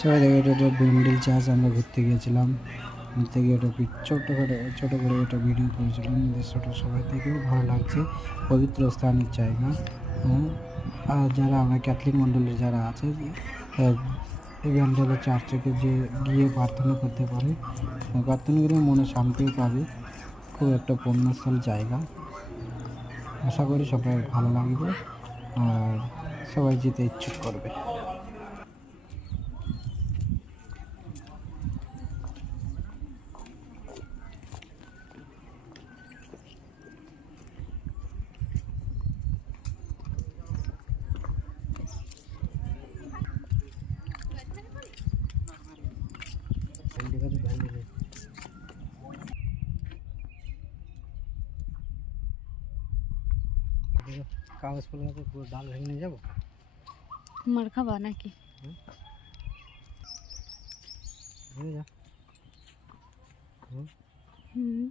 সবাই দেখে এটা ব্যান্ডেল চার্চ আমরা ঘুরতে গিয়েছিলাম। ঘুরতে গিয়ে ওটা ছোটো করে একটা ভিডিও করেছিলাম। দৃশ্যটা সবাই দেখেও ভালো লাগছে, পবিত্র স্থানের জায়গা। আর যারা আমরা ক্যাথলিক মণ্ডলের যারা আছে এই ব্যান্ডেলের চার্চে যে গিয়ে প্রার্থনা করতে পারে, প্রার্থনা করে মনে শান্তিও পাবে। খুব একটা পুণ্যস্থল জায়গা। আশা করি সবাই ভালো লাগবে আর সবাই যেতে ইচ্ছুক করবে। কাগজ ফুল গাছে পুরো ডাল ভেঙে নিয়ে যাবো। মার খাবা নাকি? যা। হুম।